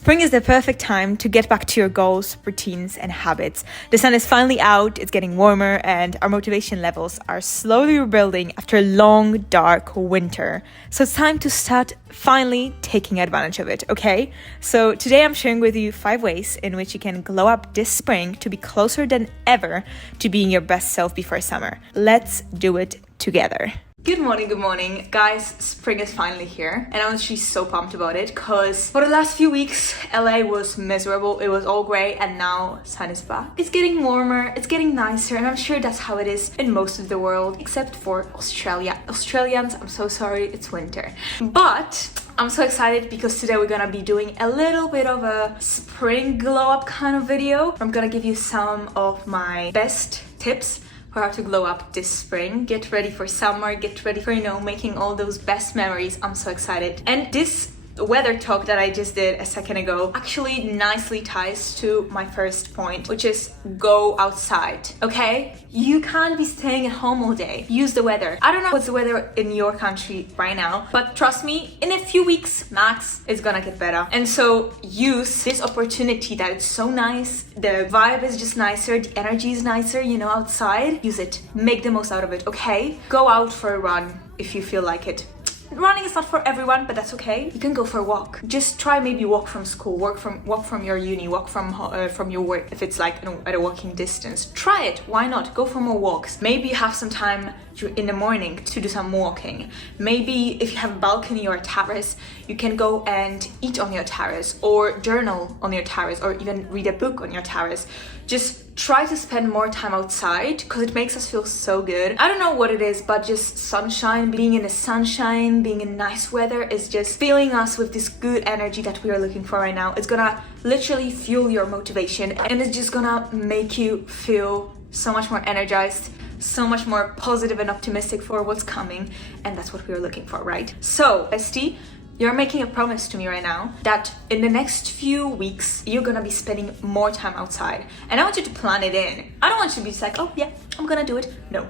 Spring is the perfect time to get back to your goals, routines, and habits. The sun is finally out, it's getting warmer, and our motivation levels are slowly rebuilding after a long, dark winter. So it's time to start finally taking advantage of it, okay? So today I'm sharing with you 5 ways in which you can glow up this spring to be closer than ever to being your best self before summer. Let's do it together. Good morning. Guys, spring is finally here and I'm actually so pumped about it because for the last few weeks, LA was miserable. It was all grey and now sun is back. It's getting warmer, it's getting nicer, and I'm sure that's how it is in most of the world except for Australia. Australians, I'm so sorry, it's winter. But I'm so excited because today we're gonna be doing a little bit of a spring glow up kind of video. I'm gonna give you some of my best tips for how to glow up this spring. Get ready for summer, get ready for, making all those best memories. I'm so excited. And this weather talk that I just did a second ago actually nicely ties to my first point, which is go outside, okay? You can't be staying at home all day. Use the weather. I don't know what's the weather in your country right now, but trust me, in a few weeks max, it's gonna get better. And so use this opportunity that it's so nice, the vibe is just nicer, the energy is nicer, outside. Use it. Make the most out of it, okay? Go out for a run if you feel like it. Running is not for everyone, but that's okay. You can go for a walk. Just try maybe walk from school, walk from your uni, walk from your work if it's like at a walking distance. Try it. Why not? Go for more walks. Maybe you have some time in the morning to do some walking. Maybe if you have a balcony or a terrace, you can go and eat on your terrace or journal on your terrace or even read a book on your terrace. Just try to spend more time outside because it makes us feel so good. I don't know what it is, but just sunshine, being in the sunshine, being in nice weather is just filling us with this good energy that we are looking for right now. It's gonna literally fuel your motivation and it's just gonna make you feel so much more energized, so much more positive and optimistic for what's coming, and that's what we're looking for, right? So, bestie, you're making a promise to me right now that in the next few weeks, you're gonna be spending more time outside. And I want you to plan it in. I don't want you to be just like, oh yeah, I'm gonna do it. No,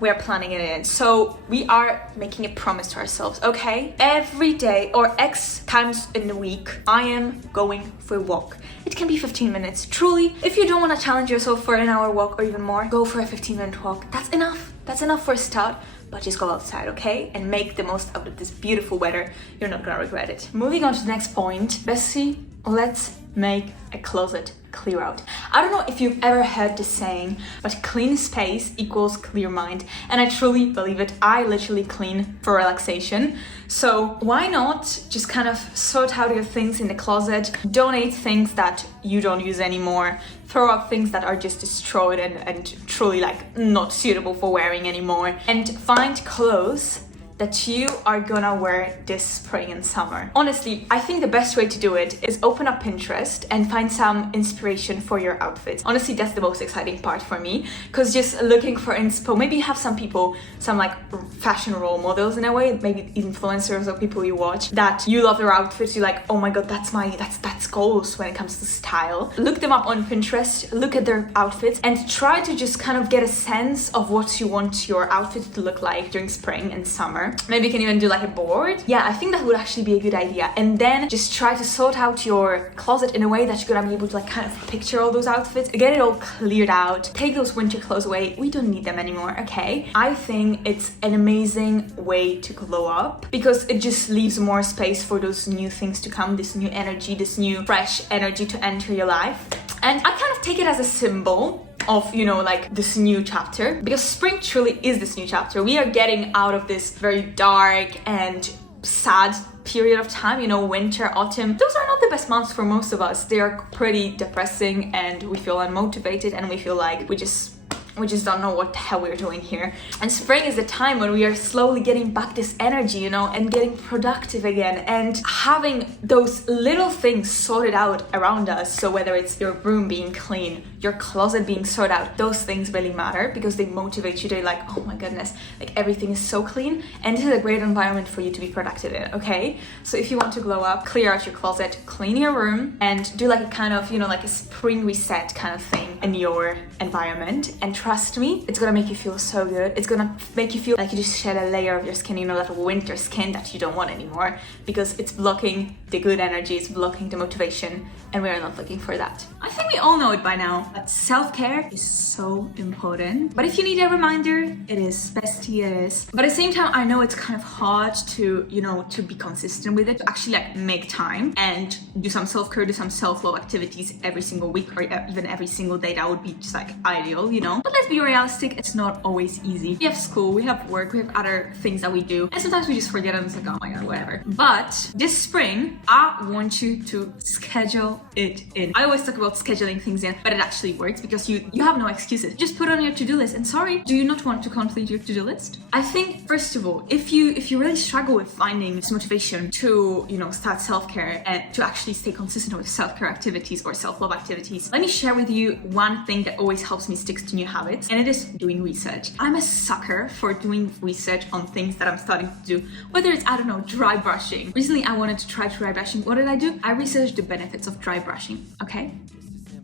we're planning it in. So we are making a promise to ourselves, okay? Every day or X times in the week, I am going for a walk. It can be 15 minutes. Truly, if you don't wanna challenge yourself for an hour walk or even more, go for a 15-minute walk. That's enough. That's enough for a start. But just go outside, okay? And make the most out of this beautiful weather. You're not gonna regret it. Moving on to the next point. Bessie, let's make a closet clear out. I don't know if you've ever heard this saying, but clean space equals clear mind. And I truly believe it. I literally clean for relaxation. So why not just kind of sort out your things in the closet, donate things that you don't use anymore, throw out things that are just destroyed and truly like not suitable for wearing anymore, and find clothes that you are gonna wear this spring and summer. Honestly, I think the best way to do it is open up Pinterest and find some inspiration for your outfits. Honestly, that's the most exciting part for me, because just looking for inspo, maybe you have some people, some like fashion role models in a way, maybe influencers or people you watch that you love their outfits, you're like, oh my god, that's goals when it comes to style. Look them up on Pinterest, look at their outfits and try to just kind of get a sense of what you want your outfit to look like during spring and summer. Maybe you can even do like a board. Yeah, I think that would actually be a good idea. And then just try to sort out your closet in a way that you're gonna be able to like kind of picture all those outfits, get it all cleared out, take those winter clothes away. We don't need them anymore, okay? I think it's an amazing way to glow up because it just leaves more space for those new things to come, this new energy, this new fresh energy to enter your life. And I kind of take it as a symbol of, like this new chapter, because spring truly is this new chapter. We are getting out of this very dark and sad period of time, winter, autumn. Those are not the best months for most of us. They are pretty depressing and we feel unmotivated and we feel like we just don't know what the hell we're doing here. And spring is the time when we are slowly getting back this energy, and getting productive again and having those little things sorted out around us. So whether it's your room being clean, your closet being sorted out, those things really matter because they motivate you. They're like, oh my goodness, like everything is so clean and this is a great environment for you to be productive in, okay? So if you want to glow up, clear out your closet, clean your room and do like a kind of, like a spring reset kind of thing in your environment and trust me, it's gonna make you feel so good. It's gonna make you feel like you just shed a layer of your skin, you know, that winter skin that you don't want anymore, because it's blocking the good energy, it's blocking the motivation, and we're not looking for that. I think we all know it by now, but self-care is so important. But if you need a reminder, it is, bestie, it is. But at the same time, I know it's kind of hard to, you know, to be consistent with it, to actually like make time and do some self-care, do some self-love activities every single week or even every single day. That would be just like ideal, you know. But let's be realistic, it's not always easy. We have school, we have work, we have other things that we do, and sometimes we just forget and it's like, oh my god, whatever. But this spring, I want you to schedule it in. I always talk about scheduling things in, but it actually works because you have no excuses. Just put on your to-do list. And sorry, do you not want to complete your to-do list? I think first of all, if you really struggle with finding this motivation to, you know, start self-care and to actually stay consistent with self-care activities or self-love activities, let me share with you one thing that always helps me stick to new habits, and it is doing research. I'm a sucker for doing research on things that I'm starting to do, whether it's, I don't know, dry brushing. Recently, I wanted to try dry brushing. What did I do? I researched the benefits of dry brushing, okay?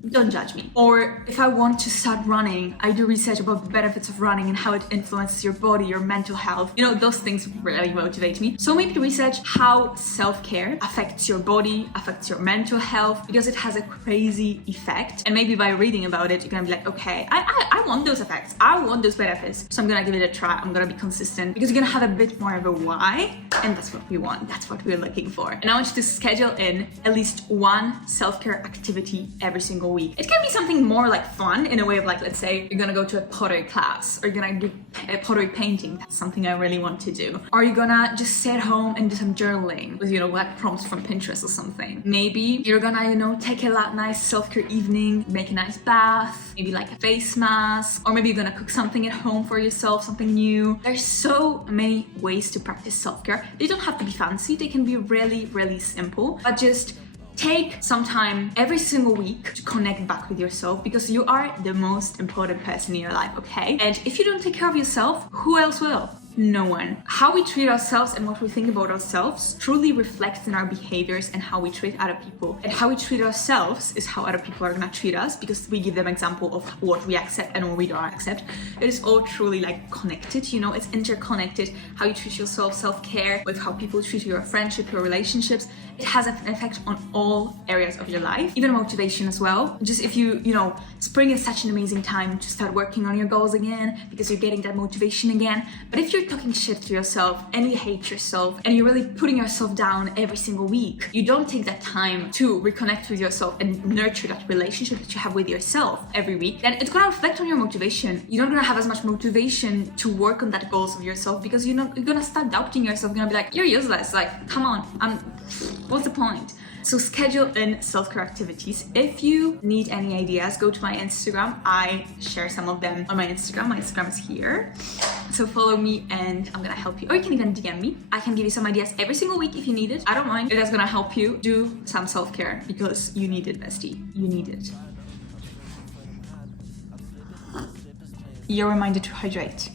Don't judge me. Or if I want to start running, I do research about the benefits of running and how it influences your body, your mental health. You know, those things really motivate me. So maybe research how self-care affects your body, affects your mental health, because it has a crazy effect. And maybe by reading about it, you're gonna be like, okay, I want those effects. I want those benefits. So I'm gonna give it a try. I'm gonna be consistent, because you're gonna have a bit more of a why. And that's what we want. That's what we're looking for. And I want you to schedule in at least one self-care activity every single week. It can be something more like fun, in a way of like, let's say you're gonna go to a pottery class, or you're gonna do a pottery painting. That's something I really want to do. Or you're gonna just stay at home and do some journaling with, you know, like prompts from Pinterest or something. Maybe you're gonna, you know, take a nice self-care evening, make a nice bath, maybe like a face mask, or maybe you're gonna cook something at home for yourself, something new. There's so many ways to practice self-care. They don't have to be fancy, they can be really, really simple, but just take some time every single week to connect back with yourself, because you are the most important person in your life, okay? And if you don't take care of yourself, who else will? No one. How we treat ourselves and what we think about ourselves truly reflects in our behaviors and how we treat other people. And how we treat ourselves is how other people are gonna treat us, because we give them example of what we accept and what we don't accept. It is all truly like connected, you know, it's interconnected. How you treat yourself, self-care, with how people treat your friendship, your relationships. It has an effect on all areas of your life, even motivation as well. Just if you know, spring is such an amazing time to start working on your goals again, because you're getting that motivation again. But if you're talking shit to yourself and you hate yourself and you're really putting yourself down every single week, you don't take that time to reconnect with yourself and nurture that relationship that you have with yourself every week, then it's gonna reflect on your motivation. You're not gonna have as much motivation to work on that goals of yourself, because you're gonna start doubting yourself. You're gonna be like, you're useless, like, come on, what's the point? So schedule in self-care activities. If you need any ideas, go to my Instagram. I share some of them on my Instagram. My Instagram is here. So follow me and I'm gonna help you. Or you can even DM me. I can give you some ideas every single week if you need it. I don't mind. It is gonna help you do some self-care, because you need it, bestie. You need it. You're reminded to hydrate.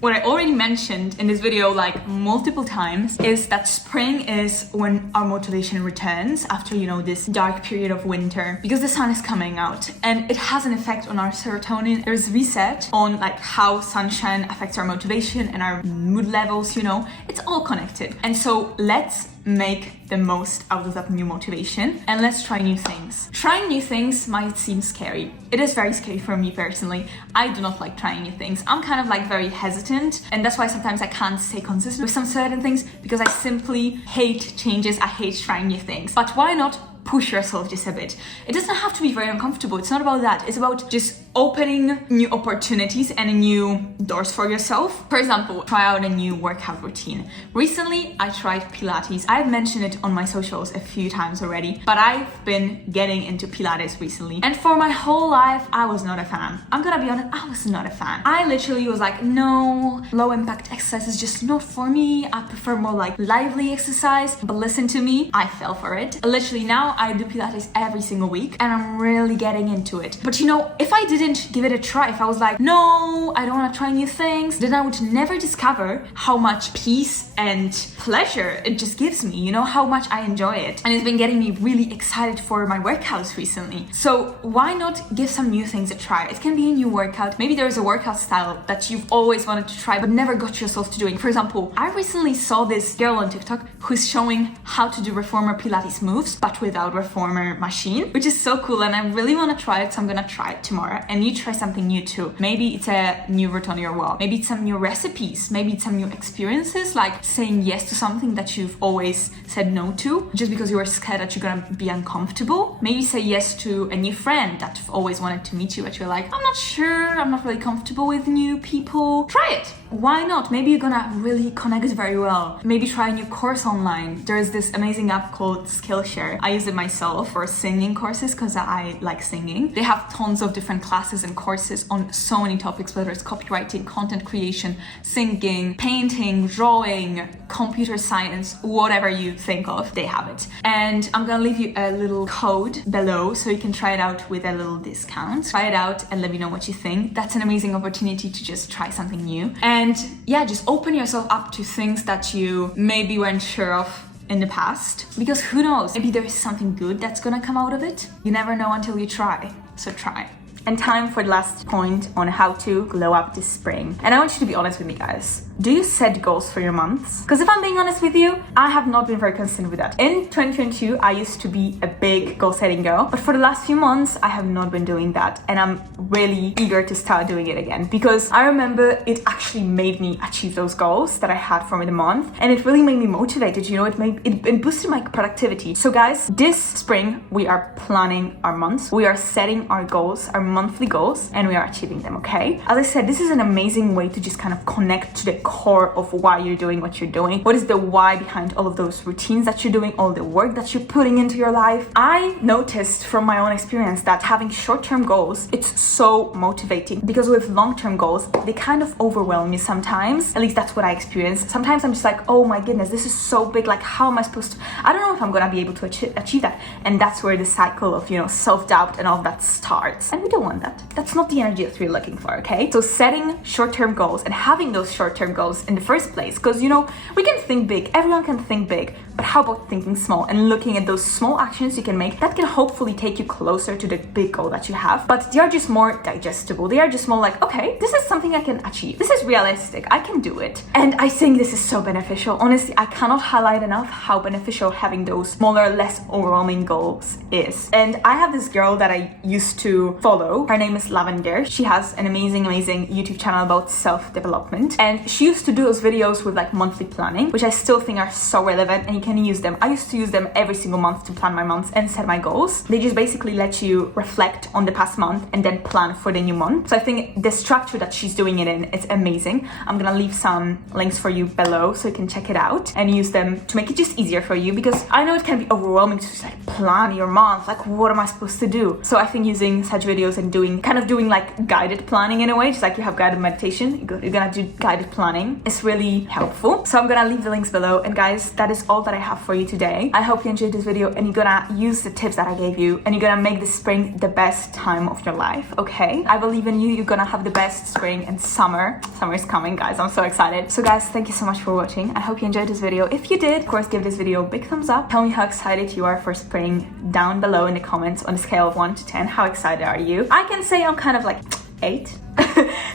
What I already mentioned in this video like multiple times is that spring is when our motivation returns after, you know, this dark period of winter, because the sun is coming out and it has an effect on our serotonin. There's research on like how sunshine affects our motivation and our mood levels, you know, it's all connected. And so let's make the most out of that new motivation and let's try new things. Trying new things might seem scary. It is very scary for me personally. I do not like trying new things. I'm kind of like very hesitant, and that's why sometimes I can't stay consistent with some certain things, because I simply hate changes. I hate trying new things. But why not push yourself just a bit? It doesn't have to be very uncomfortable. It's not about that. It's about just opening new opportunities and new doors for yourself. For example, try out a new workout routine. Recently, I tried Pilates. I've mentioned it on my socials a few times already, but I've been getting into Pilates recently. And for my whole life, I was not a fan. I'm gonna be honest, I was not a fan. I literally was like, no, low impact exercise is just not for me. I prefer more like lively exercise. But listen to me, I fell for it. Literally now I do Pilates every single week and I'm really getting into it. But you know, if I did didn't give it a try, if I was like, no, I don't want to try new things, then I would never discover how much peace and pleasure it just gives me, you know, how much I enjoy it. And it's been getting me really excited for my workouts recently. So why not give some new things a try? It can be a new workout. Maybe there's a workout style that you've always wanted to try but never got yourself to doing. For example, I recently saw this girl on TikTok who's showing how to do reformer Pilates moves but without reformer machine, which is so cool, and I really want to try it, so I'm gonna try it tomorrow. And you try something new too. Maybe it's a new route on your wall. Maybe it's some new recipes. Maybe it's some new experiences, like saying yes to something that you've always said no to just because you were scared that you're gonna be uncomfortable. Maybe say yes to a new friend that you've always wanted to meet you, but you're like, I'm not sure, I'm not really comfortable with new people. Try it. Why not? Maybe you're gonna really connect very well. Maybe try a new course online. There's this amazing app called Skillshare. I use it myself for singing courses because I like singing. They have tons of different classes and courses on so many topics, whether it's copywriting, content creation, singing, painting, drawing, computer science, whatever you think of, they have it. And I'm gonna leave you a little code below so you can try it out with a little discount. Try it out and let me know what you think. That's an amazing opportunity to just try something new. And yeah, just open yourself up to things that you maybe weren't sure of in the past, because who knows, maybe there is something good that's gonna come out of it. You never know until you try, so try. And time for the last point on how to glow up this spring. And I want you to be honest with me, guys. Do you set goals for your months? Because if I'm being honest with you, I have not been very consistent with that. In 2022, I used to be a big goal setting girl, but for the last few months, I have not been doing that. And I'm really eager to start doing it again, because I remember it actually made me achieve those goals that I had for the month. And it really made me motivated, you know, it boosted my productivity. So guys, this spring, we are planning our months. We are setting our goals, our monthly goals, and we are achieving them, okay? As I said, this is an amazing way to just kind of connect to the core of why you're doing what you're doing. What is the why behind all of those routines that you're doing, all the work that you're putting into your life? I noticed from my own experience that having short-term goals, it's so motivating, because with long-term goals, they kind of overwhelm me sometimes. At least that's what I experience. Sometimes I'm just like, oh my goodness, this is so big. Like, how am I supposed to, I don't know if I'm gonna be able to achieve that. And that's where the cycle of, you know, self-doubt and all of that starts. And we don't want that. That's not the energy that we're looking for, okay? So setting short-term goals and having those short-term goals in the first place, because, you know, we can think big, everyone can think big, but how about thinking small and looking at those small actions you can make that can hopefully take you closer to the big goal that you have, but they are just more digestible. They are just more like, okay, this is something I can achieve. This is realistic. I can do it. And I think this is so beneficial. Honestly, I cannot highlight enough how beneficial having those smaller, less overwhelming goals is. And I have this girl that I used to follow. Her name is Lavender. She has an amazing YouTube channel about self-development. And she used to do those videos with like monthly planning, which I still think are so relevant, and you can use them. I used to use them every single month to plan my months and set my goals. They just basically let you reflect on the past month and then plan for the new month. So I think the structure that she's doing it in, it's amazing. I'm gonna leave some links for you below so you can check it out and use them to make it just easier for you, because I know it can be overwhelming to just like plan your month. Like, what am I supposed to do? So I think using such videos and doing like guided planning in a way, just like you have guided meditation, you're gonna do guided planning, is really helpful. So I'm gonna leave the links below. And guys, that is all that I have for you today. I hope you enjoyed this video and you're gonna use the tips that I gave you, and you're gonna make this spring the best time of your life, okay? I believe in you. You're gonna have the best spring, and summer is coming, guys. I'm so excited. So guys, thank you so much for watching. I hope you enjoyed this video. If you did, of course, give this video a big thumbs up. Tell me how excited you are for spring down below in the comments on a scale of 1 to 10. How excited are you? I can say I'm kind of like 8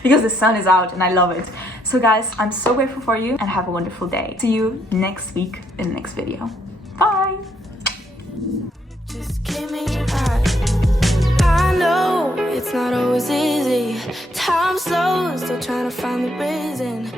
because the sun is out and I love it. So guys, I'm so grateful for you, and have a wonderful day. See you next week in the next video. Bye. Just give me your eye. I know it's not always easy. Time slows, still trying to find the reason.